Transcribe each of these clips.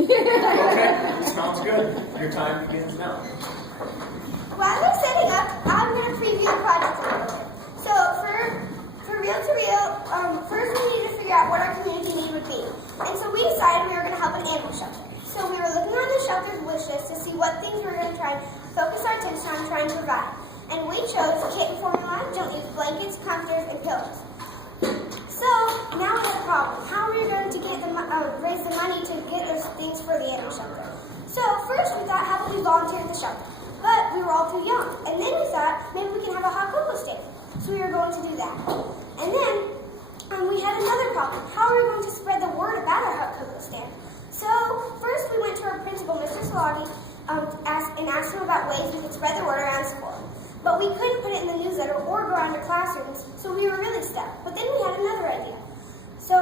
Okay, sounds good. Your time begins now. While they're setting up, I'm going to preview the project a little bit. So for real to real, first we needed to figure out what our community need would be. And so we decided we were going to help an animal shelter. So we were looking on the shelter's wish list to see what things we were going to try and focus our attention on trying to provide. And we chose kitten formula, don't use blankets, comforters, and pillows. So now we have a problem. How are we going to get raise the money to get those things for the animal shelter? So first we thought, how about we volunteer at the shelter? But we were all too young. And then we thought, maybe we can have a hot cocoa stand. So we were going to do that. And then we had another problem. How are we going to spread the word about our hot cocoa stand? So first we went to our principal, Mr. Salagi, and asked him about ways we could spread the word around school. But we couldn't put it in the newsletter or go around to classrooms, so we were really stuck. But then we had another idea. So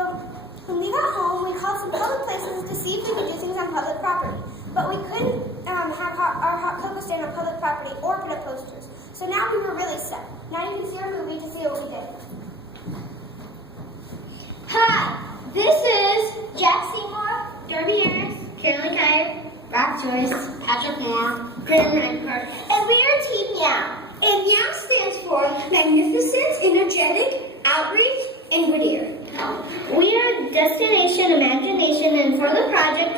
when we got home, we called some public places to see if we could do things on public property. But we couldn't have our hot cocoa stand on public property or put up posters. So now we were really stuck. Now you can see our movie to see what we did. Hi, this is Jack Seymour, Darby Harris, Carolyn Kyer, Rob Joyce, Patrick Moore, Brandon Redford, and we are Team MEOW. And MEOW stands for Magnificent, Energetic, Outreach, and Whittier. We are Destination Imagination, and for the project,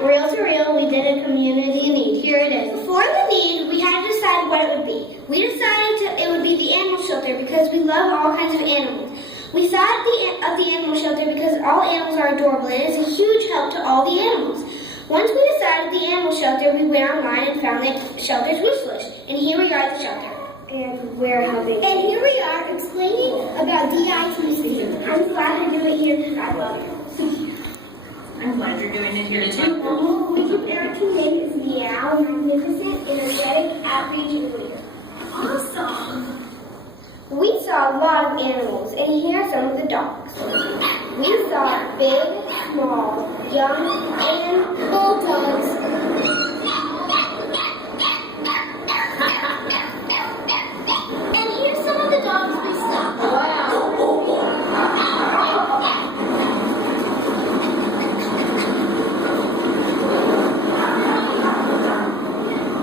Real to Real, we did a community need. Here it is. For the need, we had to decide what it would be. We decided it would be the animal shelter because we love all kinds of animals. We thought of the animal shelter because all animals are adorable. It is a huge help to all the animals. Once we decided the animal shelter, we went online and found the shelter's wish list. And here we are at the shelter. And we're helping. And here we are explaining about DITC. I'm glad to do it here because I love it. I'm glad you're doing it here too. Our team name is MEOW, Magnificent, Energetic, Outreach, and Leader. Awesome. We saw a lot of animals, and here are some of the dogs. We saw big, small, young, and bulldogs. And here's some of the dogs we saw. Wow.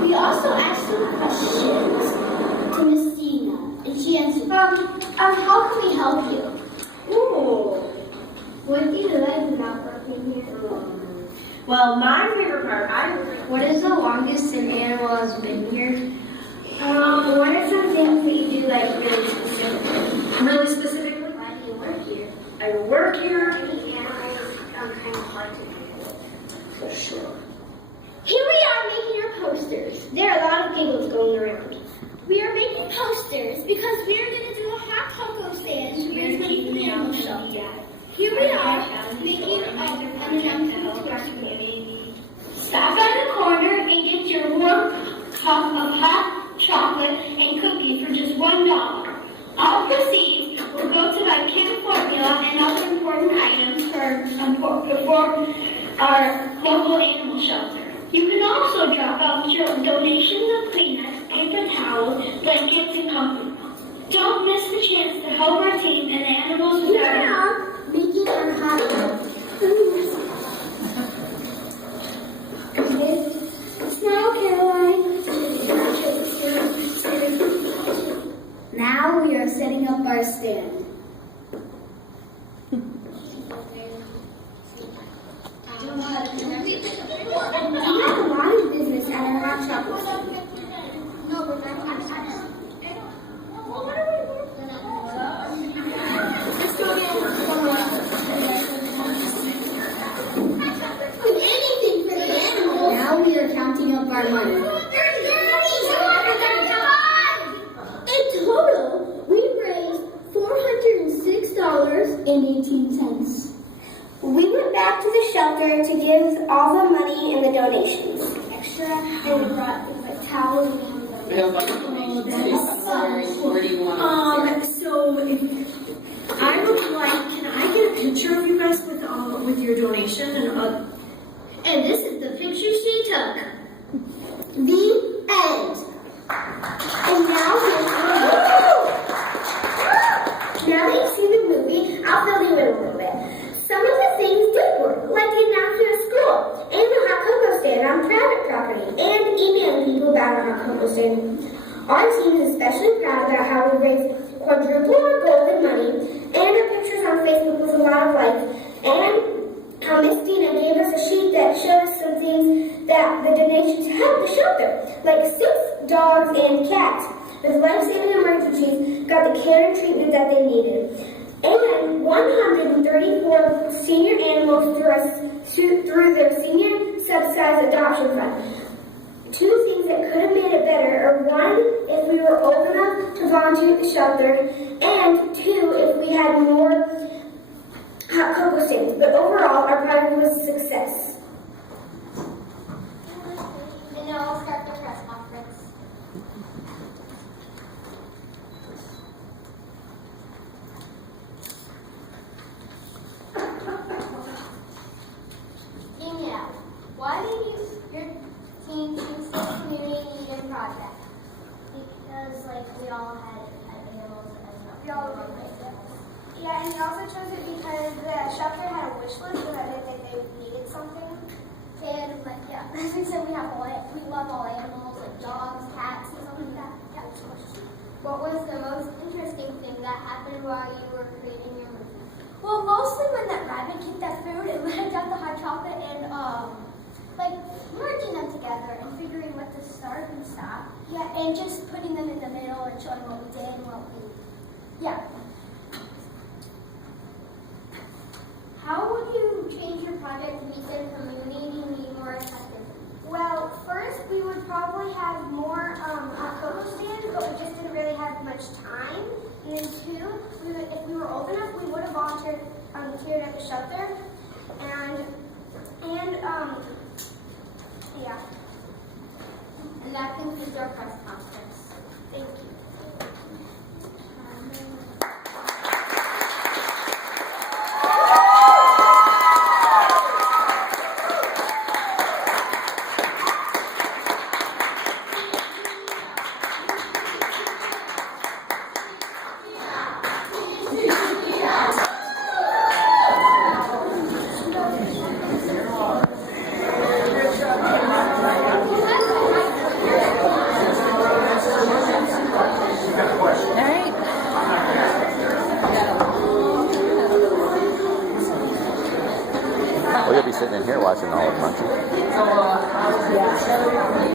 We also asked some questions to Miss Dina, and she answered, how can we help you? Ooh. What do you like about working here? Well, my favorite part, what is the longest an animal has been here? What are some things that you do like really specifically? Really specifically? Why do you work here? I work here. Working animals kind of hard to do. For sure. Here we are making our posters. There are a lot of giggles going around. We are making posters because we are going to do a hot cocoa stand to raise money for the animal shelter. Here we are making an announcement to our community. Stop at the corner and get your warm cup of hot chocolate and cookie for just $1. All proceeds will go to buy kitten formula and other important items for our local animal shelter. You can also drop off your donations of Kleenex, paper towels, blankets, and comfort. Don't miss the chance to help our team and the animals with our making our hot Smile, Caroline. Now we are setting up our stand. We have a lot of business at our hot chocolate stand. No, we're not. Let's go anything for the animals. Now we are counting up our money. In total, we raised $406.18. We went back to the shelter to give all the money and the donations. Extra, and we brought things like towels and We have like where do you want So if I would like, can I get a picture of you guys with your donation And this is the picture she took. The end. And now Now that you've seen the movie, I'll fill you in a little bit. Some of the things did work, like the announcement at school, and the Our team is especially proud about how we raised quadruple our goal in money, and our pictures on Facebook with a lot of likes, and how Miss Dina gave us a sheet that showed us some things that the donations helped the shelter, like 6 dogs and cats with life-saving emergencies got the care and treatment that they needed, and 134 senior animals through their senior subsidized adoption fund. 2 things that could have made it better are 1, if we were old enough to volunteer at the shelter, and 2, if we had more hot cocoa stands. But overall, our project was a success. And now I'll start the press conference. MEOW, why did your team choose this community needed project? Because we all had animals and We all agree with it. Yeah, and we also chose it because the shelter had a wish list, so that meant that they needed something. And yeah, as we said, we love all animals, like dogs, cats, and stuff like that. Yeah. What was the most interesting thing that happened while you were creating your movie? Well, mostly when that rabbit kicked that food and went down the hot chocolate and Merging them together and figuring what to start and stop. yeah, and just putting them in the middle and showing what we did and what we Yeah. How would you change your project to make the community need more effective? Well, first we would probably have more hot cocoa stands, but we just didn't really have much time. And then 2, if we were old enough, we would have volunteered at the shelter. And yeah, And that concludes our press conference. thank you. Well, you'll be sitting in here watching all of them, aren't you?